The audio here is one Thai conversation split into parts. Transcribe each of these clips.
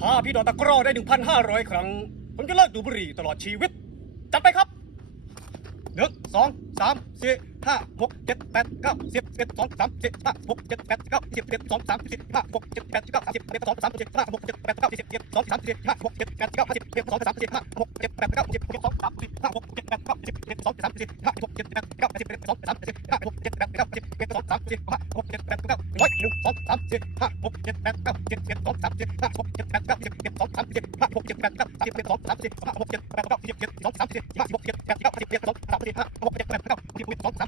ถ้าพี่ดอตะกร้อได้ 1,500 ครั้ง ผมจะเลิกดูดบุหรี่ตลอดชีวิต จัดไปครับหนึ่งสองสามสี่ห้าหกเจ็ดแปดเก้าสิบเอ็ดสองสามสี่ห้าหกเจ็ดแปดเก้าสิบเอ็ดสองสามสี่ห้าหกเจ็ดแปดเก้าสิบเอ็ดสองสามสี่ห้าหกเจ็ดแปดเก้าสิบเอ็ดสองสามสี่ห้าหกเจ็ดแปดเก้าสิบเอ็ดสองสามสี่ห้าหกเจ็ดแปดเก้าสิบเอ็ดสองสามสี่ห้าหกเจ็ดแปดเก้าสิบเอ็ดสองสามสี่ห้าหกเจ็ดแปดเก้าสิบเอ็ดสองสามสี่ห้าหกเจ็ดแปดเก้าสิบเอ็ดสองสามสี่ห้าหกเจ็ดแปดเก้าร้อยหนึ่งสองสามสี่ห้าหกเจ็ดแปดเก้าสิบเอ็ดสองสามสี่ห้าหกเจ็ดแปดเก้าสิบเอ็ดสองสามสี่ห้าหกเจ็ดแปดเก้าสิบเอ็ดสองสามสี่ห้าหกเจ็ดแปดเก้าสิบเอ็ดสองสามสี่ห้าหกเจ็ดแปดเก้าสิบเอ็ดสองสามสี่ห้าหกเจ็ดแปดเก้าสิบเอ็ดสองสาม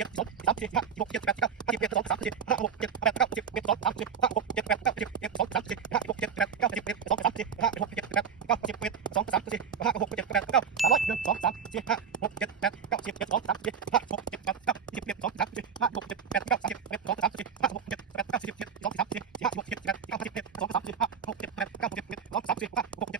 จ็ดสองสามสี่ห้าหกเจ็ดแปดเก้าสิบเอ็ดสองสามสี่ห้าหกเจ็ดแปดเก้าสิบเอ็ดสองสามสี่ห้าหกเจ็ดแปดเก้าสิบเอ็ดสองสามสี่ห้าหกเจ็ดแปดเก้าสิบเอ็ดสองสามสี่ห้าหกเจ็ดแปดเก้าสิบเอ็ดสองสามสี่ห้าหกเจ็ดแปดเก้าสามร้อยหนึ่งสองสามสี่ห้าหกเจ็ดแปดเก้าสิบเอ็ดสองสามสี่ห้าหกเจ็ดแปดเก้าสิบเอ็ดสองสามสี่ห้าหกเจ็ดแปดเก้าสิบเอ็ดสองสามสี่ห้าหกเจ็ดแปดเก้าสิบเอ็ดสองสามสี่ห้าหกเจ็ดแปดเก้าสิบเอ็ดสองสามสี่ห้าหกเจ็ดแปดเก้าสิบเอ็ดสองสามสี่ห้าหกเจ็ด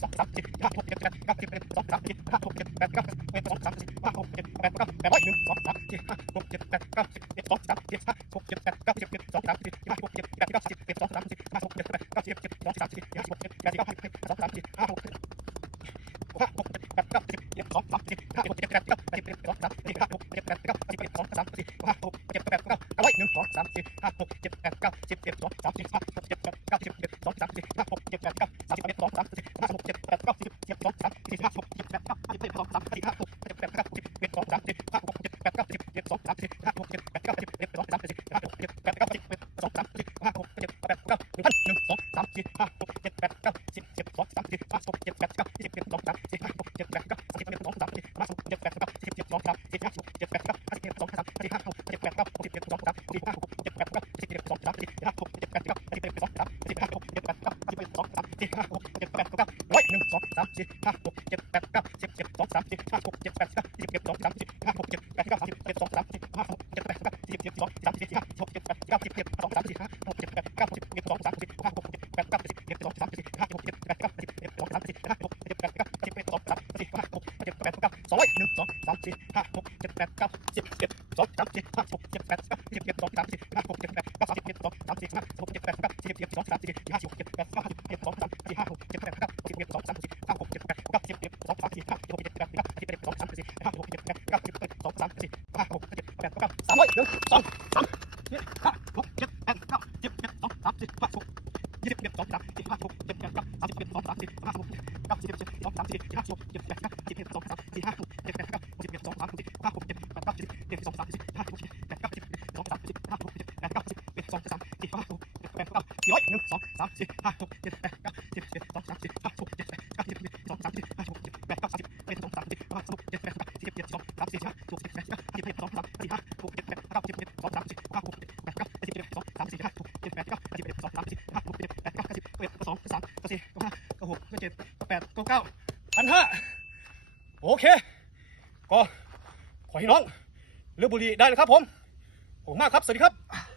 สิบเอ็ดสองสามสี่ห้าหกเจ็ดแปดเก้าสิบเอ็ดสองสามสี่ห้าหกเจ็ดแปดเก้าสิบเอ็ดสองสามสี่ห้าหกเจ็ดแปดเก้าแปดร้อยหนึ่งสองสามสี่ห้าหกเจ็ดแปดเก้าสิบเอ็ดสองสามสี่ห้าหกเจ็ดแปดเก้าสิบเอ็ดสองสามสี่ห้าหกเจ็ดแปดเก้าสิบเอ็ดสองสามสี่ห้าหกเจ็ดแปดเก้าสิบเอ็ดสองสามสี่ห้าหกเจ็ดแปดเก้าสิบเอ็ดสองสามสี่ห้าหกเจ็ดห้าหกเจ็ดแปดเก้าสิบเอ็ดสองสามสี่ห้าหกเจ็ดแปดเก้าสิบเอ็ดสองสามสี่ห้าหกเจ็ดแปดเก้าสิบเอ็ดสองสามสี่ห้าหกเจ็ดแปดเก้าร้อยหนึ่งสองสามสี่ห้าหกเจ็ดแปดเก้าสิบเอ็ดสองสามสี่ห้าหกเจ็ดแปดเก้าสิบเอ็ดสองสามสี่ห้าหกเจ็ดแปดเก้าสามสิบเอ็ด แปดเก้าสิบเอ็ดสองสามสี่ห้าหกเจ็ดแปดเก้าสิบเอ็ดสองสามสี่ห้าหกเจ็ดแปดเก้าร้อยหนึ่งสองสามสี่ห้าหกเจ็ดแปดเก้าสิบเอ็ดสองสามสี่ห้าหกเจ็ดแปดเก้าสิบเอ็ดสองสามสี่ห้าหกเจ็ดแปดเก้าสิบเอ็ดสองสามสี่ห้าหกเจ็ดแปดเก้าสิบเอ็ดสองสามสี่ห้าหกเจ็ดแปดเก้าสิบเอ็ดสองสามสี่ห้าหกเจ็ดแปดเก้าสิบเอ็ดสองสามสี่ห้าหกเจ็ดแปดเก้าสิบเอ็ดสองสามสี่ห้าหกเจ็ดแปดเก้าสิบเอ็ดสองสามสี่ห้าหกเจ็ดแปดเก้าสิบเอ็ดสองสามสี่ห้าหกเจ็ดแปดเก้าสองร้อยหนึ่งสองสามสี่ห้าหกเจ็ดแปดเก้าสิบเอ็ดสองสามสี่ห้าหกเจ็ดแปดเก้าสิบเอ็ดสองสามสี่ห้าหกเจ็ดแปดเก้าสิบเอ็ดสองสามสี่ห้า เจ็ดแปดเก้าสิบเอ็ดสองสามสี่ห้าหกเจ็ดแปดเก้าสิบเอ็ดสองสามสี่ห้าหกเจ็ดแปดเก้าสิบเอ็ดสองสามสี่ห้าหกเจ็ดแปดเก้าสิบเอ็ดสองสามสี่ห้าหกเจ็ดแปดเก้าสิบเอ็ดสองสามสี่ห้าหกเจ็ดแปดเก้าสิบเอ็ดสองสามสี่ห้าหกเจ็ดแปดเก้าสามร้อยหนึ่งสองสามสี่ห้าหกเจ็ดแปดเก้าสิบเอ็ดสองสามสี่ห้าหกยี่สิบเอ็ดสองสามสี่ห้าหกเจ็ดแปดเก้าสามสิบเอ็ดสองสามสี่ห้าหกเก้าสิบเอ็ดสองสามสี่ห้าหกเจ็ดแปดเก้าสิบเอ็ดสองสามสี่ห้าหกเจ็ดแปดเก้าสิบเอ็ดสองสามสี่ห้าหกเจ็ดแปดเก้าสิบเอ็ดสองสามสี่ห้า หนึ่งสองสามสี่ห้าหกเจ็ดแปดเก้าสิบสิบสองสามสี่ห้าหกเจ็ดแปดเก้าสิบสองสามสี่ห้าหกเจ็ดแปดเก้าสิบเป็นสองสามสี่ห้าหกเจ็ดแปดเก้าสิบเจ็ดสองสามสี่ห้าหกเจ็ดแปดเก้าสิบสองสามสี่ห้าหกเจ็ดแปดเก้าสิบสองสามสี่ห้าหกเจ็ดแปดเก้าสิบสองสามสี่ห้าหกเจ็ดแปดเก้าสิบสองสามสี่ห้าหกเจ็ดแปดเก้าสิบเอ็ดสองสามสี่ห้าหกเจ็ดแปดเก้าพันห้าโอเค ก็ขอให้น้องเลือกบุรีได้เลยครับผมขอบมากครับ สวัสดีครับ